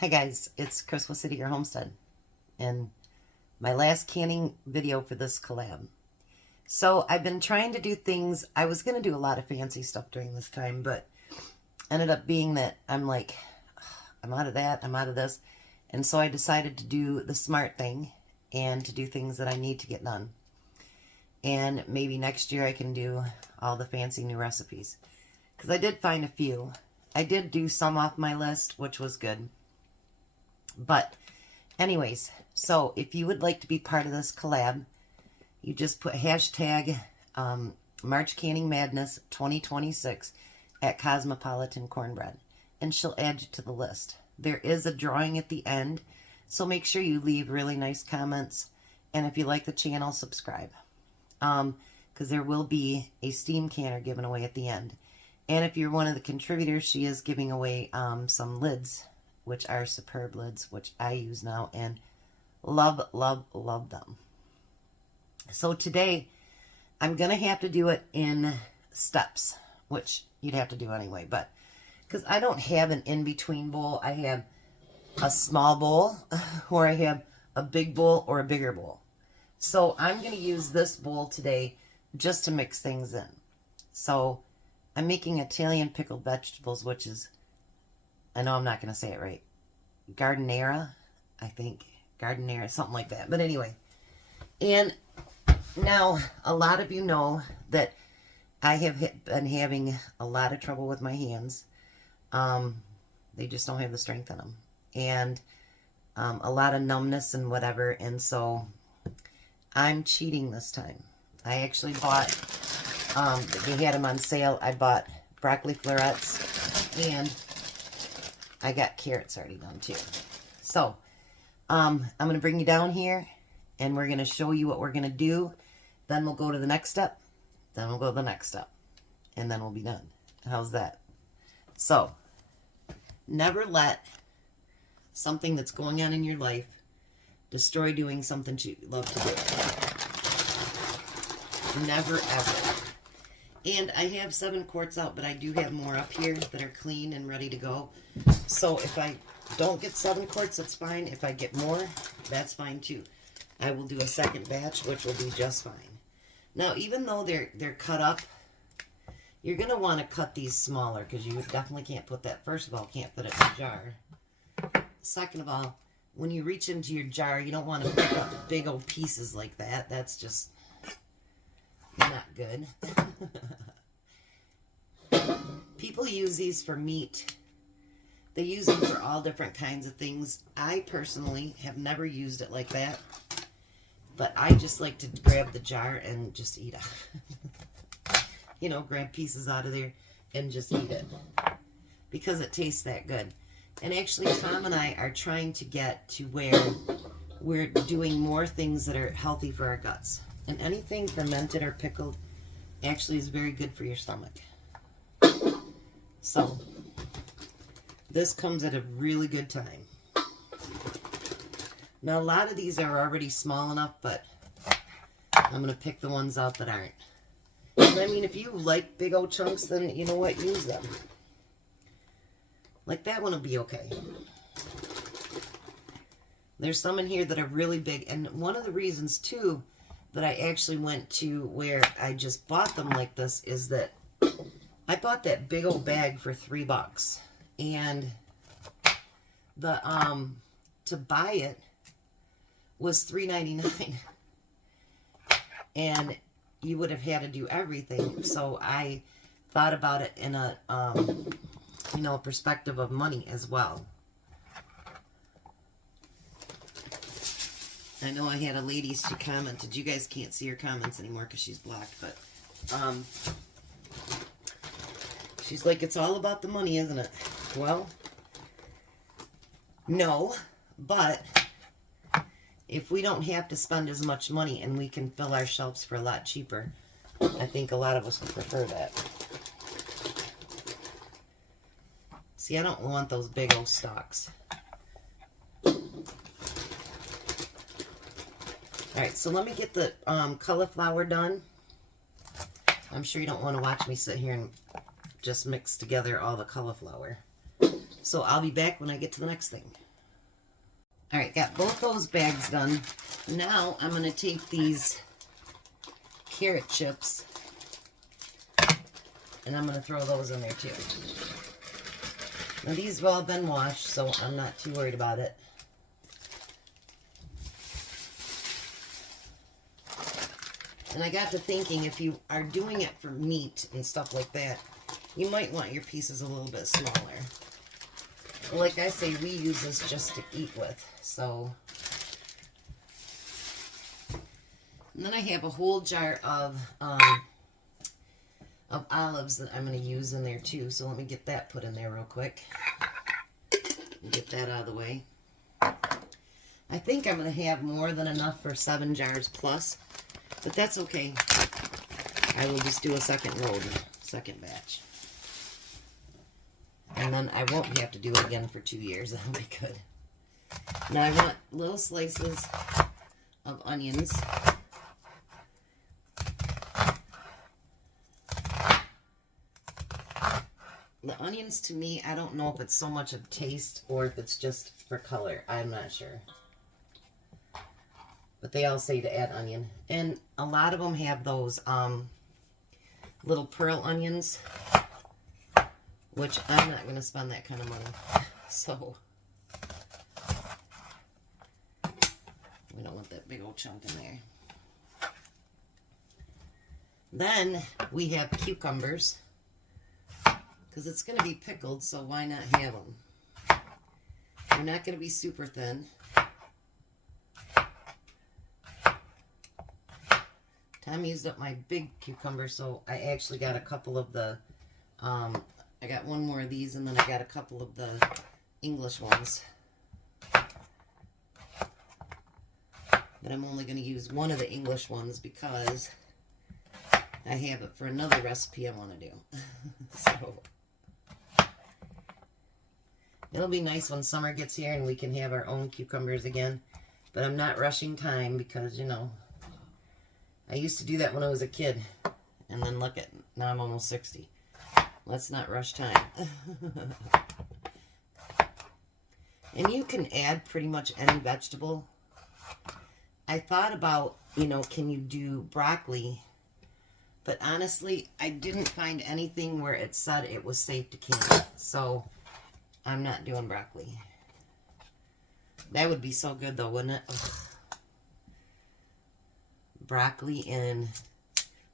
Hi guys, it's Chris with City Your Homestead and my last canning video for this collab. So I've been trying to do things. I was going to do a lot of fancy stuff during this time, but ended up being that I'm like, I'm out of that, I'm out of this. And so I decided to do the smart thing and to do things that I need to get done. And maybe next year I can do all the fancy new recipes. Because I did find a few. I did do some off my list, which was good. But anyways, so if you would like to be part of this collab, you just put hashtag March Canning Madness 2026 at Cosmopolitan Cornbread, and she'll add you to the list. There is a drawing at the end, so make sure you leave really nice comments, and if you like the channel, subscribe, because there will be a steam canner given away at the end. And if you're one of the contributors, she is giving away some lids, which are superb lids, which I use now and love, love, love them. So today, I'm going to have to do it in steps, which you'd have to do anyway, but because I don't have an in-between bowl, I have a small bowl, or I have a big bowl or a bigger bowl. So I'm going to use this bowl today just to mix things in. So I'm making Italian pickled vegetables, which is, I know I'm not going to say it right, Giardiniera, I think, Giardiniera, something like that. But anyway, and now a lot of you know that I have been having a lot of trouble with my hands. They just don't have the strength in them. And a lot of numbness and whatever, and so I'm cheating this time. I actually bought, they had them on sale. I bought broccoli florets, and I got carrots already done too. So, I'm going to bring you down here, and we're going to show you what we're going to do. Then we'll go to the next step. Then we'll go to the next step. And then we'll be done. How's that? So, never let something that's going on in your life destroy doing something you love to do. Never, ever. And I have 7 quarts out, but I do have more up here that are clean and ready to go. So if I don't get 7 quarts, that's fine. If I get more, that's fine too. I will do a second batch, which will be just fine. Now, even though they're cut up, you're going to want to cut these smaller, because you definitely can't put that. First of all, can't put it in a jar. Second of all, when you reach into your jar, you don't want to pick up big old pieces like that. That's just not good. People use these for meat. They use them for all different kinds of things. I personally have never used it like that, but I just like to grab the jar and just eat it. You know, grab pieces out of there and just eat it because it tastes that good. And actually, Tom and I are trying to get to where we're doing more things that are healthy for our guts. And anything fermented or pickled actually is very good for your stomach. So, this comes at a really good time. Now, a lot of these are already small enough, but I'm going to pick the ones out that aren't. And I mean, if you like big old chunks, then you know what? Use them. Like that one will be okay. There's some in here that are really big. And one of the reasons, too, that I actually went to where I just bought them like this is that I bought that big old bag for $3. And the to buy it was $3.99. And you would have had to do everything. So I thought about it in a you know, perspective of money as well. I know I had a lady, she commented. You guys can't see her comments anymore because she's blocked, but she's like, it's all about the money, isn't it? Well, no, but if we don't have to spend as much money and we can fill our shelves for a lot cheaper, I think a lot of us would prefer that. See, I don't want those big old stalks. Alright, so let me get the cauliflower done. I'm sure you don't want to watch me sit here and just mix together all the cauliflower. So I'll be back when I get to the next thing. All right, got both those bags done. Now I'm going to take these carrot chips and I'm going to throw those in there too. Now these have all been washed, so I'm not too worried about it. And I got to thinking, if you are doing it for meat and stuff like that, you might want your pieces a little bit smaller. Like I say, we use this just to eat with, so. And then I have a whole jar of olives that I'm going to use in there too, so let me get that put in there real quick. Get that out of the way. I think I'm going to have more than enough for 7 jars plus, but that's okay. I will just do a second load, second batch. And then I won't have to do it again for 2 years. That'll be good. Now I want little slices of onions. The onions, to me, I don't know if it's so much of taste or if it's just for color. I'm not sure. But they all say to add onion. And a lot of them have those little pearl onions, which I'm not going to spend that kind of money. So, we don't want that big old chunk in there. Then we have cucumbers, because it's going to be pickled, so why not have them? They're not going to be super thin. Tom used up my big cucumber, so I actually got a couple of the, I got one more of these, and then I got a couple of the English ones. But I'm only going to use one of the English ones because I have it for another recipe I want to do. So, it'll be nice when summer gets here and we can have our own cucumbers again. But I'm not rushing time because, you know, I used to do that when I was a kid. And then look at, now I'm almost 60. Let's not rush time. And you can add pretty much any vegetable. I thought about, you know, can you do broccoli? But honestly, I didn't find anything where it said it was safe to can. So, I'm not doing broccoli. That would be so good though, wouldn't it? Ugh. Broccoli and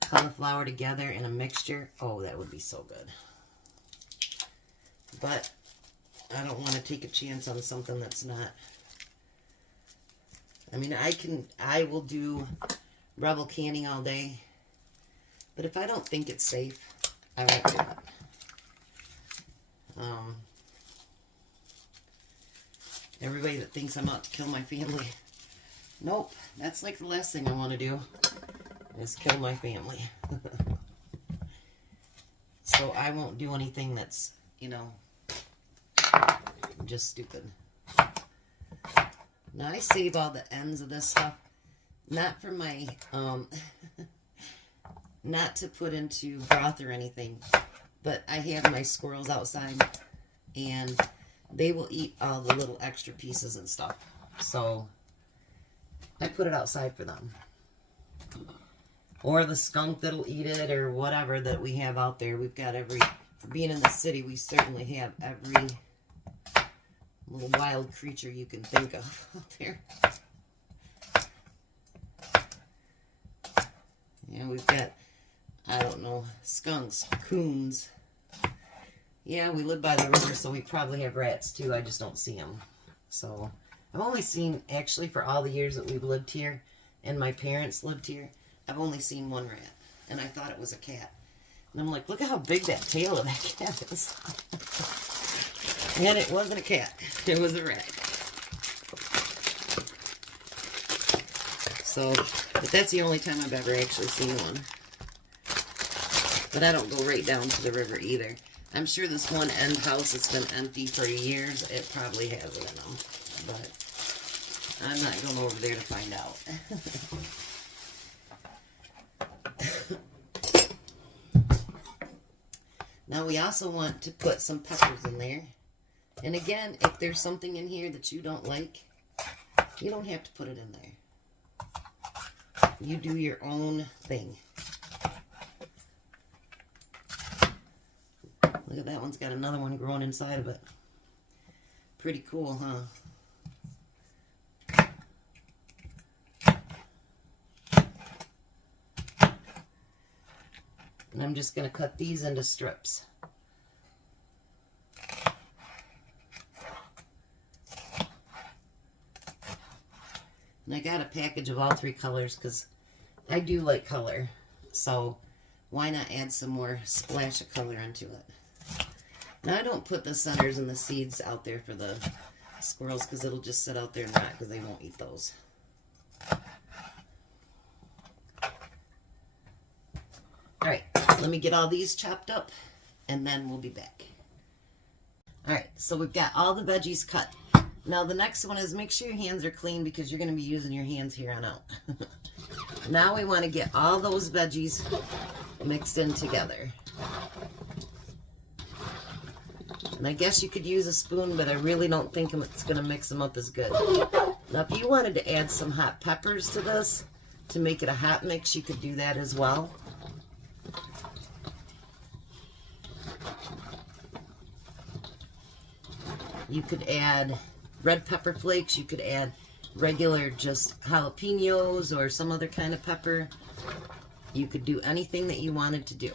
cauliflower together in a mixture. Oh, that would be so good. But I don't want to take a chance on something that's not. I mean, I will do Rebel canning all day. But if I don't think it's safe, I won't do it. Everybody that thinks I'm out to kill my family. Nope, that's like the last thing I want to do is kill my family. So I won't do anything that's, you know, just stupid. Now I save all the ends of this stuff, not for my, not to put into broth or anything, but I have my squirrels outside and they will eat all the little extra pieces and stuff. So I put it outside for them. Or the skunk that'll eat it or whatever that we have out there. We've got every, for being in the city, we certainly have every little wild creature you can think of out there. Yeah, we've got, I don't know, skunks, coons. Yeah, we live by the river, so we probably have rats too. I just don't see them. So, I've only seen, actually, for all the years that we've lived here, and my parents lived here, I've only seen one rat. And I thought it was a cat. And I'm like, look at how big that tail of that cat is. And it wasn't a cat. It was a rat. So, but that's the only time I've ever actually seen one. But I don't go right down to the river either. I'm sure this one end house that's been empty for years, it probably has it in them. But I'm not going over there to find out. Now we also want to put some peppers in there. And again, if there's something in here that you don't like, You don't have to put it in there. You do your own thing. Look at that one's got another one growing inside of it. Pretty cool, huh? And I'm just going to cut these into strips. And I got a package of all 3 colors because I do like color. So why not add some more splash of color into it? Now I don't put the centers and the seeds out there for the squirrels because it'll just sit out there and rot because they won't eat those. Alright, let me get all these chopped up and then we'll be back. Alright, so we've got all the veggies cut. Now the next one is make sure your hands are clean because you're going to be using your hands here on out. Now we want to get all those veggies mixed in together. And I guess you could use a spoon, but I really don't think it's going to mix them up as good. Now if you wanted to add some hot peppers to this to make it a hot mix, you could do that as well. You could add red pepper flakes, you could add regular just jalapenos or some other kind of pepper. You could do anything that you wanted to do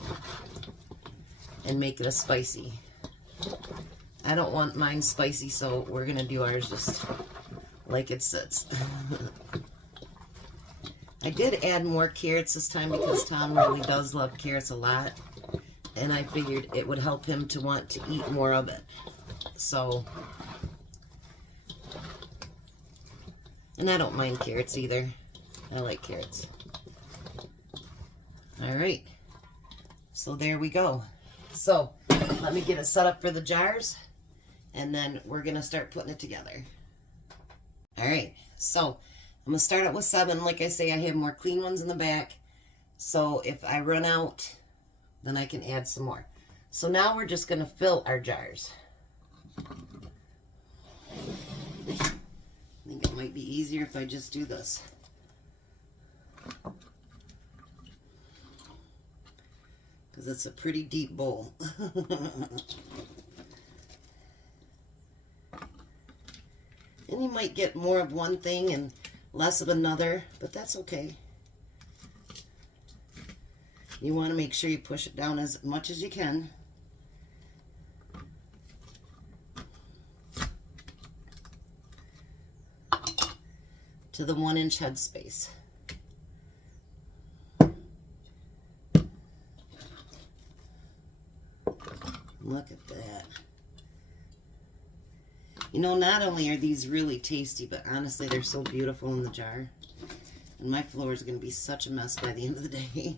and make it a spicy. I don't want mine spicy, so we're going to do ours just like it sits. I did add more carrots this time because Tom really does love carrots a lot, and I figured it would help him to want to eat more of it. So, and I don't mind carrots either. I like carrots. Alright, so there we go. So, let me get it set up for the jars, and then we're going to start putting it together. Alright, so I'm going to start out with 7. Like I say, I have more clean ones in the back, so if I run out, then I can add some more. So now we're just going to fill our jars. I think it might be easier if I just do this. Because it's a pretty deep bowl. And you might get more of one thing and less of another, but that's okay. You want to make sure you push it down as much as you can. To the 1-inch head space. Look at that. You know, not only are these really tasty, but honestly, they're so beautiful in the jar. And my floor is going to be such a mess by the end of the day.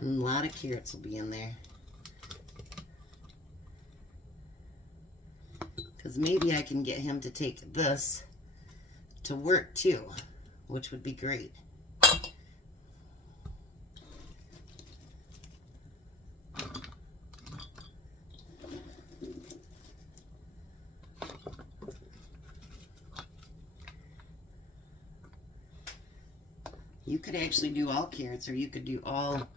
And a lot of carrots will be in there. Because maybe I can get him to take this to work too, which would be great. You could actually do all carrots, or you could do all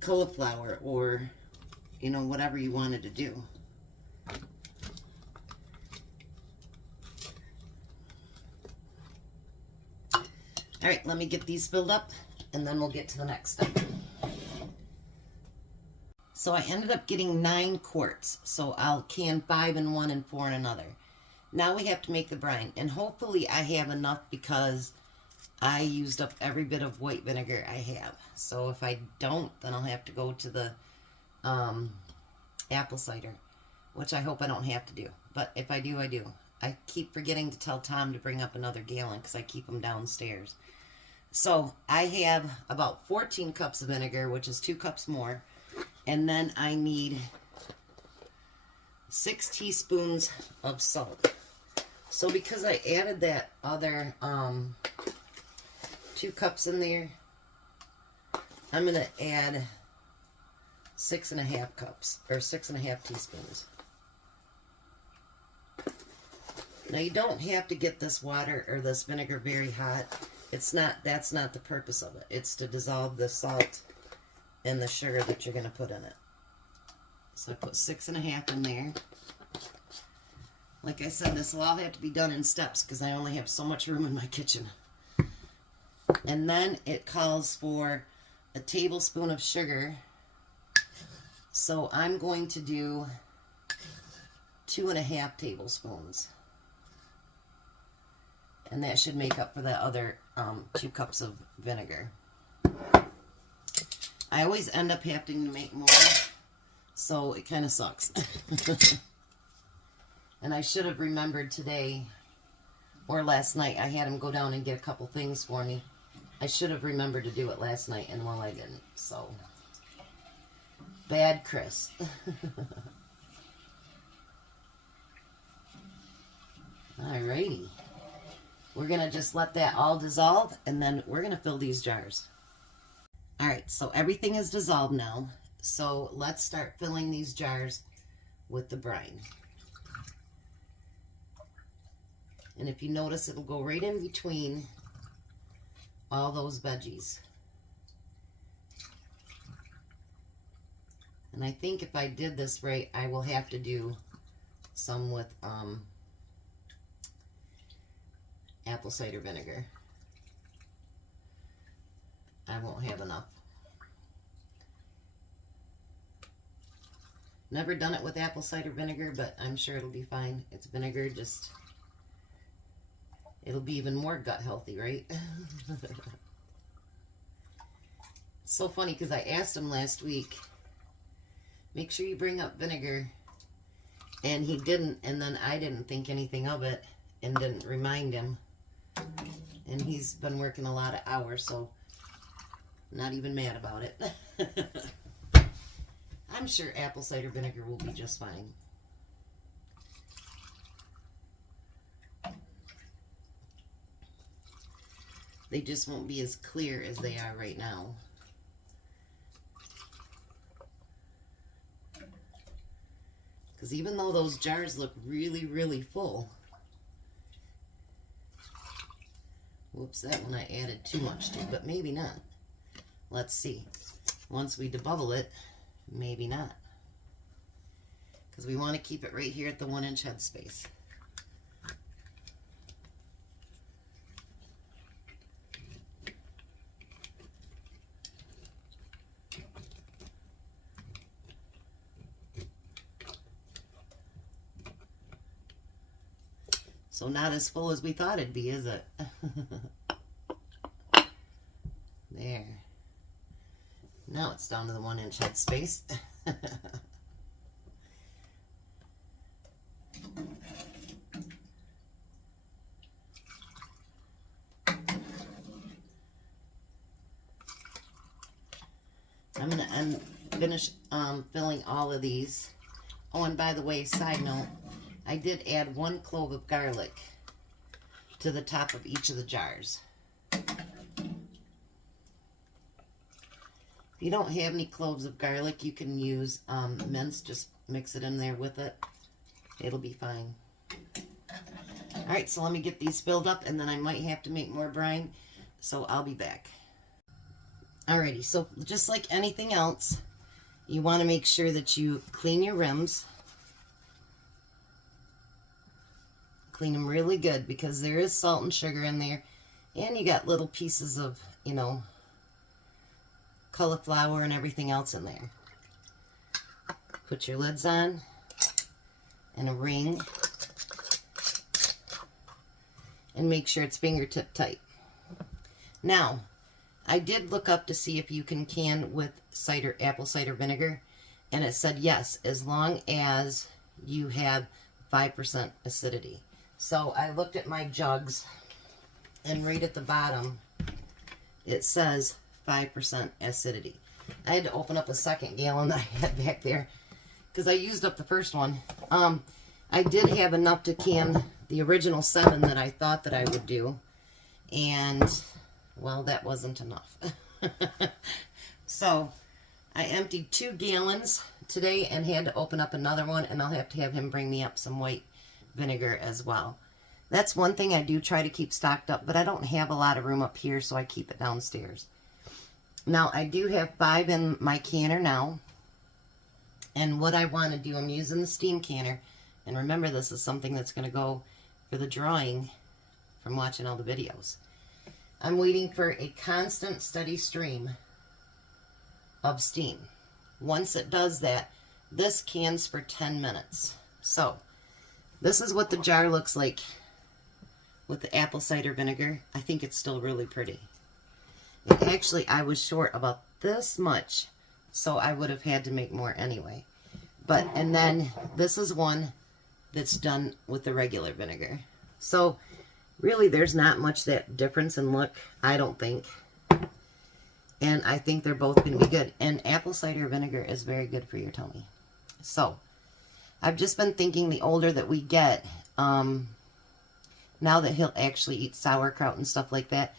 cauliflower, or, you know, whatever you wanted to do. All right, let me get these filled up, and then we'll get to the next step. So I ended up getting 9 quarts, so I'll can 5 in one and 4 in another. Now we have to make the brine, and hopefully I have enough because I used up every bit of white vinegar I have. So if I don't, then I'll have to go to the apple cider, which I hope I don't have to do. But if I do, I do. I keep forgetting to tell Tom to bring up another gallon because I keep them downstairs. So I have about 14 cups of vinegar, which is 2 cups more. And then I need 6 teaspoons of salt. So because I added that other 2 cups in there, I'm going to add 6.5 cups, or 6.5 teaspoons. Now you don't have to get this water or this vinegar very hot. That's not the purpose of it. It's to dissolve the salt and the sugar that you're going to put in it. So I put 6.5 in there. Like I said, this will all have to be done in steps because I only have so much room in my kitchen. And then it calls for a tablespoon of sugar. So I'm going to do 2.5 tablespoons. And that should make up for that other 2 cups of vinegar. I always end up having to make more, so it kind of sucks. And I should have remembered today, or last night, I had him go down and get a couple things for me. I should have remembered to do it last night, and well, I didn't, so. Bad Chris. Alrighty. We're going to just let that all dissolve, and then we're going to fill these jars. Alright, so everything is dissolved now. So let's start filling these jars with the brine. And if you notice, it'll go right in between all those veggies. And I think if I did this right, I will have to do some with apple cider vinegar. I won't have enough. Never done it with apple cider vinegar, but I'm sure it'll be fine. It's vinegar, just it'll be even more gut healthy, right? It's so funny because I asked him last week, make sure you bring up vinegar, and he didn't, and then I didn't think anything of it and didn't remind him. And he's been working a lot of hours, so not even mad about it. I'm sure apple cider vinegar will be just fine. They just won't be as clear as they are right now. Because even though those jars look really, really full, whoops, that one I added too much to, but maybe not. Let's see. Once we debubble it, maybe not. Because we want to keep it right here at the 1-inch headspace. So not as full as we thought it'd be, is it? There. Now it's down to the 1-inch headspace. I'm going to finish filling all of these. Oh, and by the way, side note, I did add 1 clove of garlic to the top of each of the jars. If you don't have any cloves of garlic, you can use minced. Just mix it in there with it. It'll be fine. Alright, so let me get these filled up, and then I might have to make more brine, so I'll be back. Alrighty, so just like anything else, you want to make sure that you clean your rims. Clean them really good because there is salt and sugar in there, and you got little pieces of, you know, cauliflower and everything else in there. Put your lids on and a ring, and make sure it's fingertip tight. Now, I did look up to see if you can can with apple cider vinegar, and it said yes, as long as you have 5% acidity. So I looked at my jugs, and right at the bottom it says 5% acidity. I had to open up a second gallon that I had back there because I used up the first one. I did have enough to can the original 7 that I thought that I would do, and well, that wasn't enough. So I emptied 2 gallons today and had to open up another one, and I'll have to have him bring me up some white vinegar as well. That's one thing I do try to keep stocked up, but I don't have a lot of room up here, so I keep it downstairs. Now, I do have 5 in my canner now, and what I want to do, I'm using the steam canner, and remember, this is something that's going to go for the drawing from watching all the videos. I'm waiting for a constant, steady stream of steam. Once it does that, this cans for 10 minutes. So, this is what the jar looks like with the apple cider vinegar. I think it's still really pretty. And actually, I was short about this much, so I would have had to make more anyway. But, and then this is one that's done with the regular vinegar. So, really, there's not much that difference in look, I don't think. And I think they're both going to be good. And apple cider vinegar is very good for your tummy. So, I've just been thinking the older that we get, now that he'll actually eat sauerkraut and stuff like that,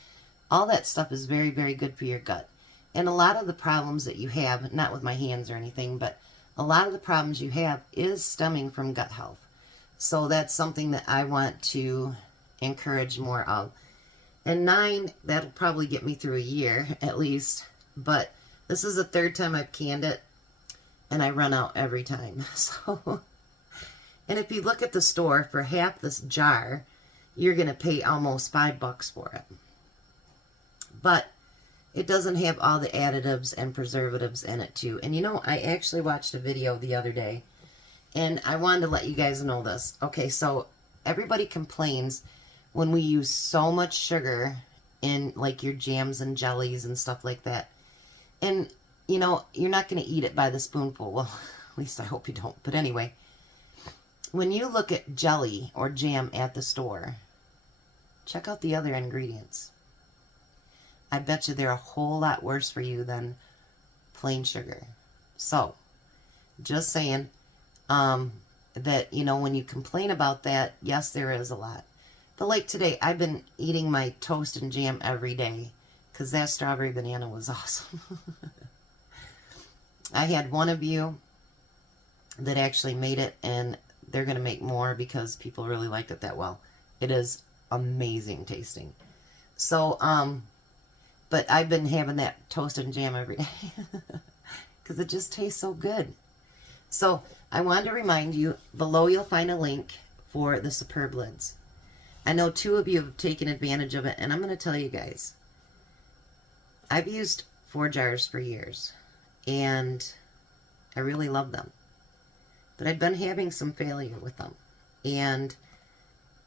all that stuff is very, very good for your gut. And a lot of the problems that you have, not with my hands or anything, but a lot of the problems you have is stemming from gut health. So that's something that I want to encourage more of. And 9, that'll probably get me through a year at least. But this is the 3rd time I've canned it, and I run out every time. So, and if you look at the store, for half this jar, you're going to pay almost $5 for it. But it doesn't have all the additives and preservatives in it too. And you know, I actually watched a video the other day, and I wanted to let you guys know this. Okay, so everybody complains when we use so much sugar in like your jams and jellies and stuff like that. And, you know, you're not going to eat it by the spoonful. Well, at least I hope you don't. But anyway, when you look at jelly or jam at the store, check out the other ingredients. I bet you they're a whole lot worse for you than plain sugar. So, just saying that, you know, when you complain about that, yes, there is a lot. But like today, I've been eating my toast and jam every day because that strawberry banana was awesome. I had one of you that actually made it, and they're going to make more because people really liked it that well. It is amazing tasting. So, but I've been having that toast and jam every day because it just tastes so good. So, I wanted to remind you, below you'll find a link for the Superb lids. I know 2 of you have taken advantage of it, and I'm going to tell you guys, I've used 4 jars for years, and I really love them. But I've been having some failure with them. And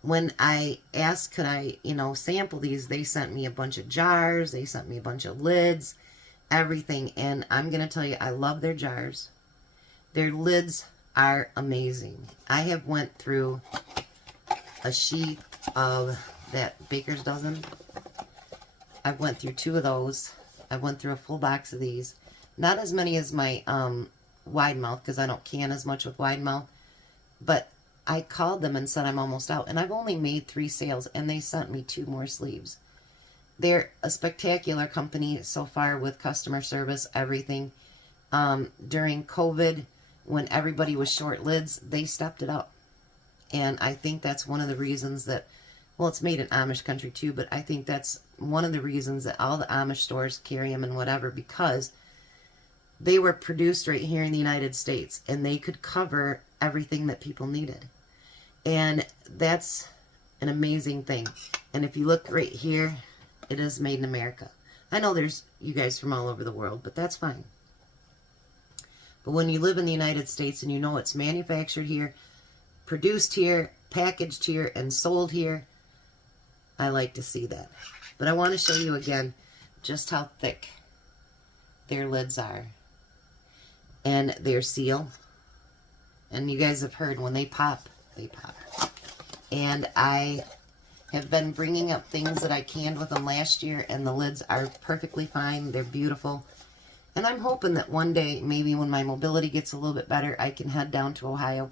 when I asked, could I, you know, sample these, they sent me a bunch of jars, they sent me a bunch of lids, everything. And I'm going to tell you, I love their jars. Their lids are amazing. I have went through a sheet of that Baker's Dozen. I've went through 2 of those. I went through a full box of these. Not as many as my wide mouth, because I don't can as much with wide mouth. But I called them and said I'm almost out. And I've only made 3 sales, and they sent me 2 more sleeves. They're a spectacular company so far with customer service, everything. During COVID, when everybody was short lids, they stepped it up. And I think that's one of the reasons that, well, it's made in Amish country too, but I think that's one of the reasons that all the Amish stores carry them and whatever, because they were produced right here in the United States, and they could cover everything that people needed. And that's an amazing thing. And if you look right here, it is made in America. I know there's you guys from all over the world, but that's fine. But when you live in the United States and you know it's manufactured here, produced here, packaged here, and sold here, I like to see that. But I want to show you again just how thick their lids are. And their seal. And you guys have heard when they pop, they pop. And I have been bringing up things that I canned with them last year, and the lids are perfectly fine. They're beautiful. And I'm hoping that one day, maybe when my mobility gets a little bit better, I can head down to Ohio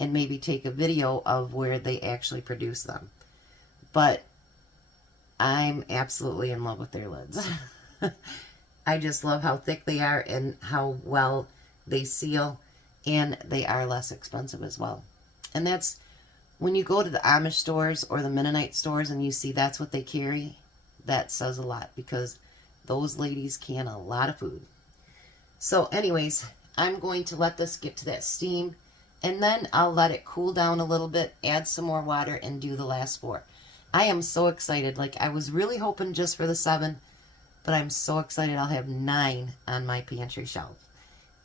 and maybe take a video of where they actually produce them. But I'm absolutely in love with their lids. I just love how thick they are and how well they seal, and they are less expensive as well. And that's, when you go to the Amish stores or the Mennonite stores and you see that's what they carry, that says a lot, because those ladies can a lot of food. So anyways, I'm going to let this get to that steam, and then I'll let it cool down a little bit, add some more water, and do the last 4. I am so excited. Like, I was really hoping just for the 7, but I'm so excited I'll have 9 on my pantry shelf.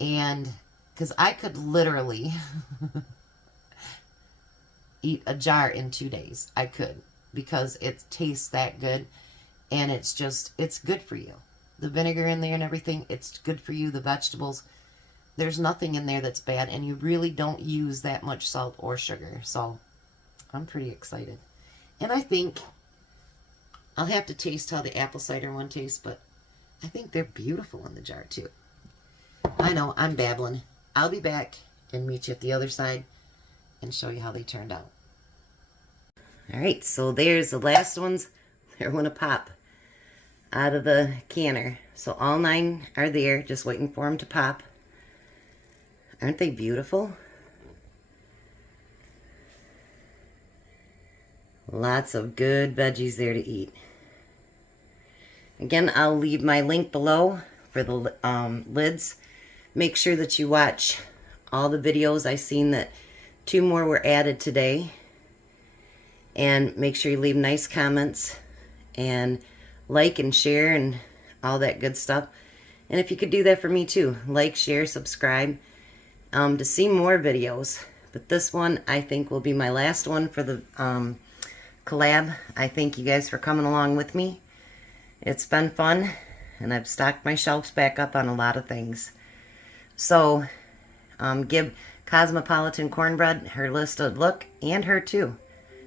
And because I could literally eat a jar in 2 days. I could, because it tastes that good, and it's just, it's good for you. The vinegar in there and everything, it's good for you. The vegetables, there's nothing in there that's bad, and you really don't use that much salt or sugar. So I'm pretty excited. And I think I'll have to taste how the apple cider one tastes, but I think they're beautiful in the jar too. I know, I'm babbling. I'll be back and meet you at the other side and show you how they turned out. All right, so there's the last ones. They're going to pop out of the canner. So all 9 are there, just waiting for them to pop. Aren't they beautiful? Lots of good veggies there to eat. Again, I'll leave my link below for the lids. Make sure that you watch all the videos. I've seen that 2 more were added today. And make sure you leave nice comments and like and share and all that good stuff. And if you could do that for me too, like, share, subscribe to see more videos. But this one, I think, will be my last one for the collab. I thank you guys for coming along with me. It's been fun, and I've stocked my shelves back up on a lot of things. So give Cosmopolitan Cornbread her list a look, and her too.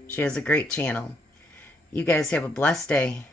She has a great channel. You guys have a blessed day.